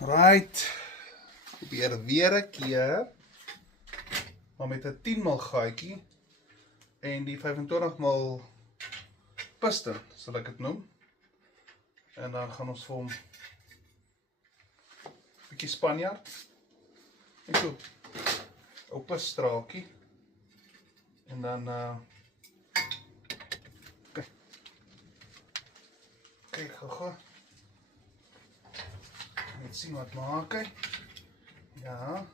Right, probeer weer 'n keer, maar met 'n 10mm gaatjie en die 25mm piston, sal ek dit noem. En dan gaan ons vir hom 'n bietjie Spanjaard en so op 'n straaltjie en dan kyk gou. Net sien wat maak hy. Ja.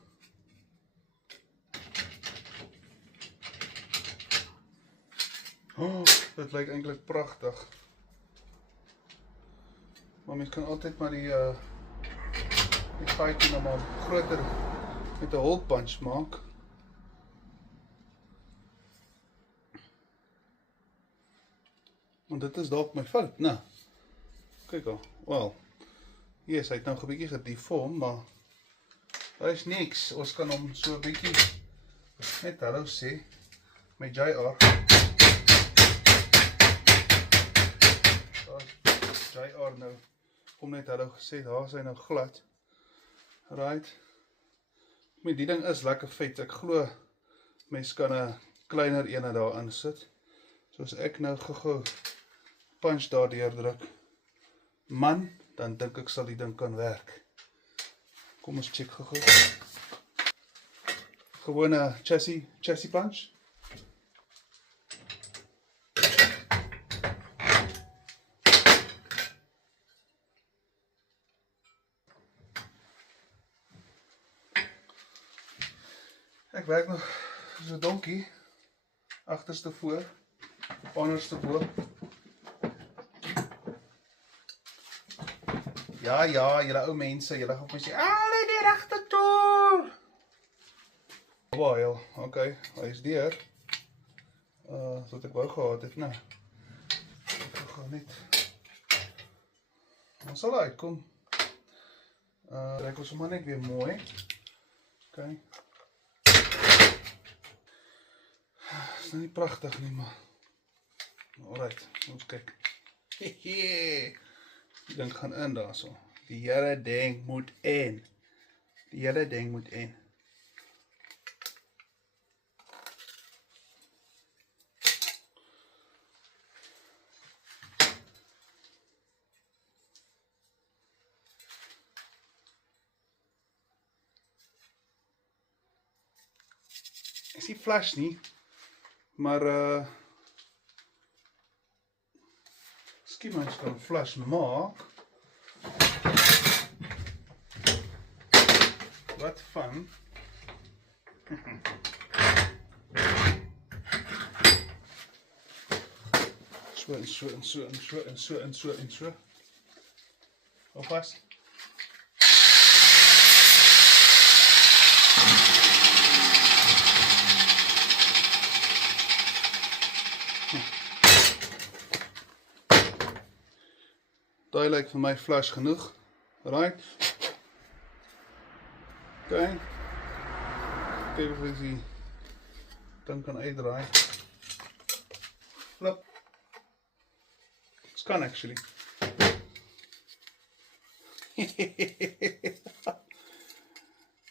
Oh, dit lyk eintlik pragtig. Maar mens kan altyd maar die gaatjie nou maar groter met 'n hole punch maak. Want dit is dalk my fout, né? Kyk al. Wel. Yes, hy het nou 'n bietjie gedeform, maar daar is niks. Ons kan hom so 'n bietjie net hallo sê met JR. JR nou kom net hallo gesê, daar is hy nou glad. Right. Met die ding is lekker vet. Ek glo mens kan 'n kleiner ene daarin sit. Soos ek nou gou punch daardeur druk. Man, dan dink ek sal die ding kan werk. Kom ons check gou. Gewone chassis punch. Ek werk nog so 'n donkie, agterste voor, onderste bo. Ja, julle ou mense, julle gaan my sê, "Allee, die regte toer." Wel, okay, hy is deur. Wat ek wou gehad het, né? Ek gaan net. Ons sal uitkom. Trek ons maar net weer mooi. Okay. Is nou nie pragtig nie, maar alright, ons kyk. Die ding gaan in daar so. Die hele ding moet in. Die hele ding moet in. Ek sien flash nie, maar miskien mens kan flash maak. Wat van so. Hou vas. Daai lyk vir my flash genoeg. Right. Okay. Kyk of ek die ding kan uitdraai. Flip. It's kan actually.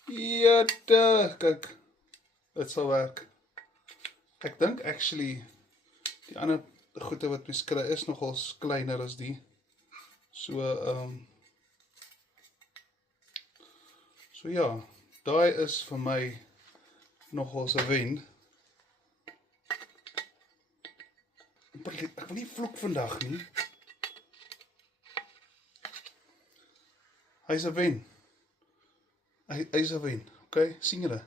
Ja, kyk. Dit sal werk. Ek dink actually die ander goede wat mens kry is nogals kleiner as die. So ja, daai is vir my nogals 'n wen. Ek wil nie vloek vandag nie. Hy's 'n wen. Hy's 'n wen. Okay, sien julle?